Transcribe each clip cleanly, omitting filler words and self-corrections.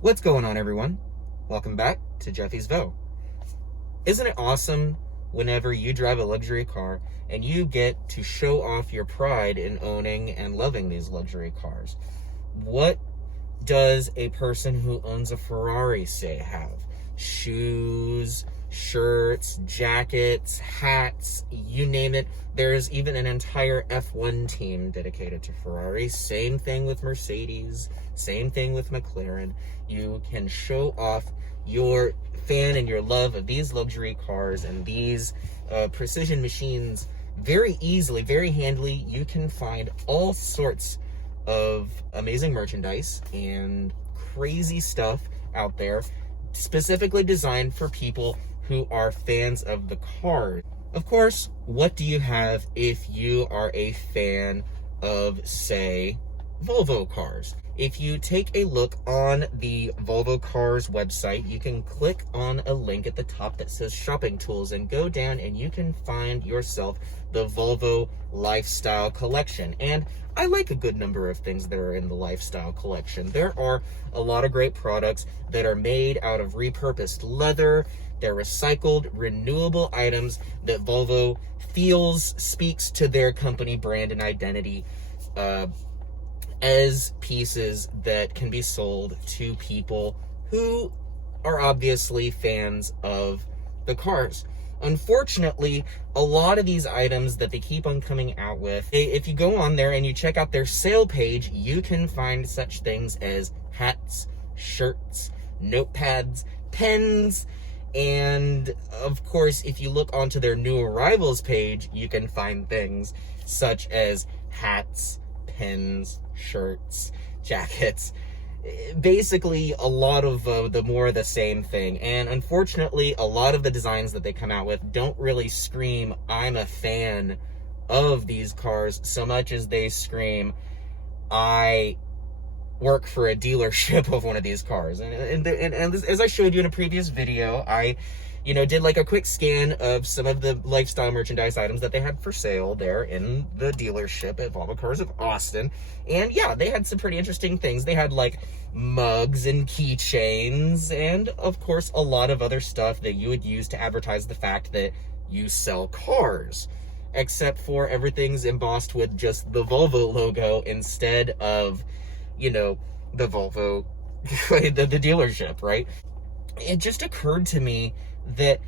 What's going on, everyone? Welcome back to Jeffy's Vo. Isn't it awesome whenever you drive a luxury car and you get to show off your pride in owning and loving these luxury cars? What does a person who owns a Ferrari say have? Shoes, shirts, jackets, hats, you name it. There's even an entire F1 team dedicated to Ferrari. Same thing with Mercedes, same thing with McLaren. You can show off your fan and your love of these luxury cars and these precision machines very easily, very handily. You can find all sorts of amazing merchandise and crazy stuff out there specifically designed for people who are fans of the car. Of course, what do you have if you are a fan of, say, Volvo cars? If you take a look on the Volvo Cars website, you can click on a link at the top that says shopping tools and go down and you can find yourself the Volvo Lifestyle Collection. And I like a good number of things that are in the Lifestyle Collection. There are a lot of great products that are made out of repurposed leather. They're recycled, renewable items that Volvo feels speaks to their company brand and identity as pieces that can be sold to people who are obviously fans of the cars. Unfortunately, a lot of these items that they keep on coming out with, if you go on there and you check out their sale page, you can find such things as hats, shirts, notepads, pens, and of course, if you look onto their new arrivals page, you can find things such as hats, pens, shirts, jackets, basically a lot of the more of the same thing. And unfortunately, a lot of the designs that they come out with don't really scream, I'm a fan of these cars, so much as they scream, I work for a dealership of one of these cars. And as I showed you in a previous video, I did like a quick scan of some of the lifestyle merchandise items that they had for sale there in the dealership at Volvo Cars of Austin. And yeah, they had some pretty interesting things. They had like mugs and keychains and of course a lot of other stuff that you would use to advertise the fact that you sell cars, except for everything's embossed with just the Volvo logo instead of, the Volvo, the dealership, right? It just occurred to me that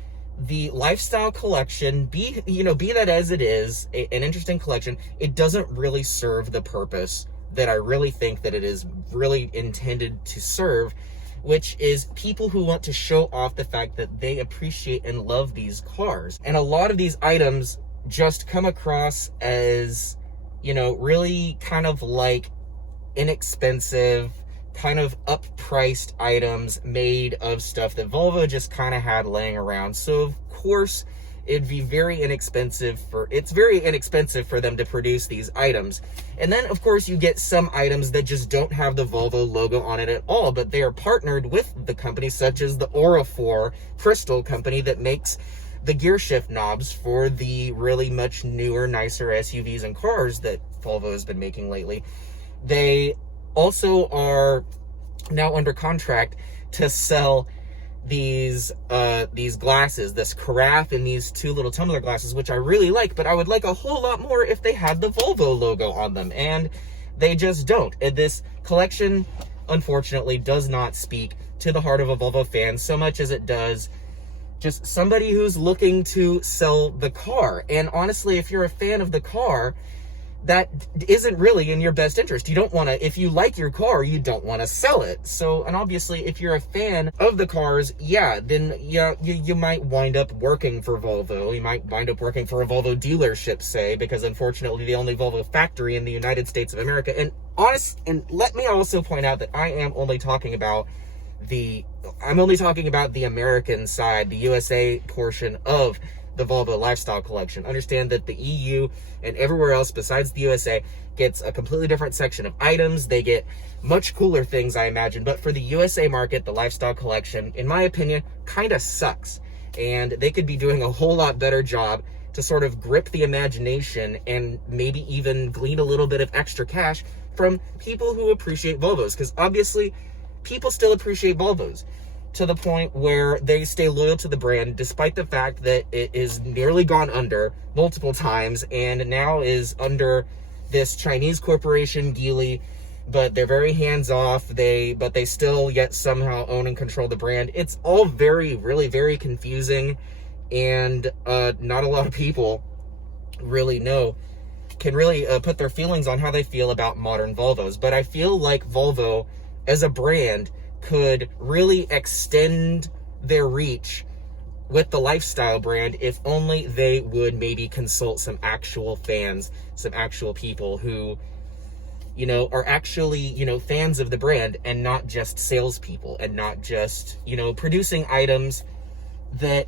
the Lifestyle Collection, be that as it is, an interesting collection, it doesn't really serve the purpose that I really think that it is really intended to serve, which is people who want to show off the fact that they appreciate and love these cars. And a lot of these items just come across as, really kind of like inexpensive, kind of up-priced items made of stuff that Volvo just kind of had laying around. So of course it'd be very inexpensive for them to produce these items. And then of course you get some items that just don't have the Volvo logo on it at all, but they are partnered with the company, such as the Aura Crystal company that makes the gear shift knobs for the really much newer, nicer SUVs and cars that Volvo has been making lately. They also are now under contract to sell these glasses, this carafe and these two little tumbler glasses, which I really like, but I would like a whole lot more if they had the Volvo logo on them, and they just don't. And this collection, unfortunately, does not speak to the heart of a Volvo fan so much as it does just somebody who's looking to sell the car. And honestly, if you're a fan of the car, that isn't really in your best interest. You don't want to, if you like your car, you don't want to sell it. So, and obviously, if you're a fan of the cars, then you might wind up working for Volvo. You might wind up working for a Volvo dealership, say, because unfortunately, the only Volvo factory in the United States of America. And let me also point out that I'm only talking about the American side, the USA portion of the Volvo Lifestyle Collection. Understand that the EU and everywhere else besides the USA gets a completely different section of items. They get much cooler things, I imagine. But for the USA market, the Lifestyle Collection, in my opinion, kind of sucks. And they could be doing a whole lot better job to sort of grip the imagination and maybe even glean a little bit of extra cash from people who appreciate Volvos. Because obviously, people still appreciate Volvos to the point where they stay loyal to the brand, despite the fact that it is nearly gone under multiple times and now is under this Chinese corporation, Geely, but they're very hands-off. But they still yet somehow own and control the brand. It's all really very confusing, and not a lot of people really can really put their feelings on how they feel about modern Volvos. But I feel like Volvo as a brand could really extend their reach with the lifestyle brand if only they would maybe consult some actual fans, some actual people who, you know, are actually, you know, fans of the brand and not just salespeople, and not just, you know, producing items that,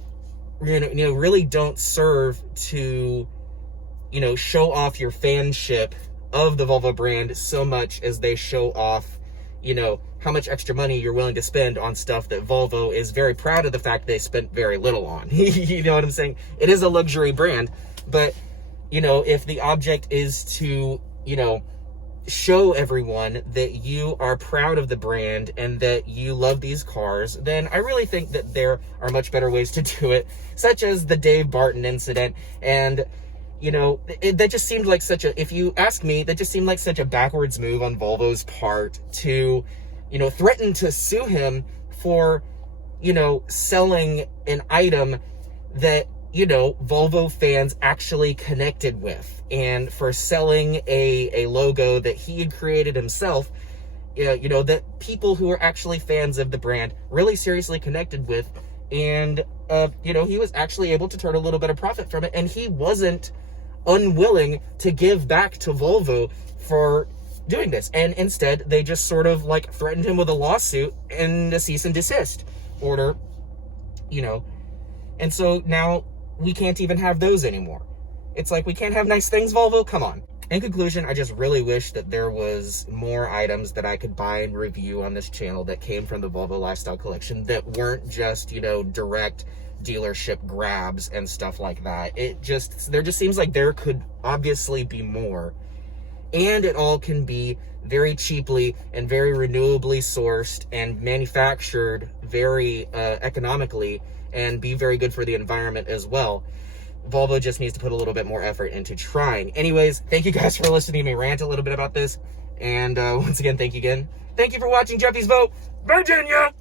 you know, really don't serve to, you know, show off your fanship of the Volvo brand so much as they show off, you know, how much extra money you're willing to spend on stuff that Volvo is very proud of the fact they spent very little on. You know what I'm saying? It is a luxury brand, but, you know, if the object is to, you know, show everyone that you are proud of the brand and that you love these cars, then I really think that there are much better ways to do it, such as the Dave Barton incident. And, you know, that just seemed like such a, if you ask me, that just seemed like such a backwards move on Volvo's part to, you know, threaten to sue him for, you know, selling an item that, you know, Volvo fans actually connected with, and for selling a logo that he had created himself, you know, that people who are actually fans of the brand really seriously connected with. And, you know, he was actually able to turn a little bit of profit from it, and he wasn't unwilling to give back to Volvo for doing this. And instead, they just sort of like threatened him with a lawsuit and a cease and desist order, you know. And so now we can't even have those anymore. It's like, we can't have nice things, Volvo? Come on. In conclusion, I just really wish that there was more items that I could buy and review on this channel that came from the Volvo Lifestyle Collection that weren't just, you know, direct dealership grabs and stuff like that. There just seems like there could obviously be more. And it all can be very cheaply and very renewably sourced and manufactured very economically, and be very good for the environment as well. Volvo just needs to put a little bit more effort into trying. Anyways, thank you guys for listening to me rant a little bit about this. And once again, thank you again. Thank you for watching Jeffy's Vote, Virginia!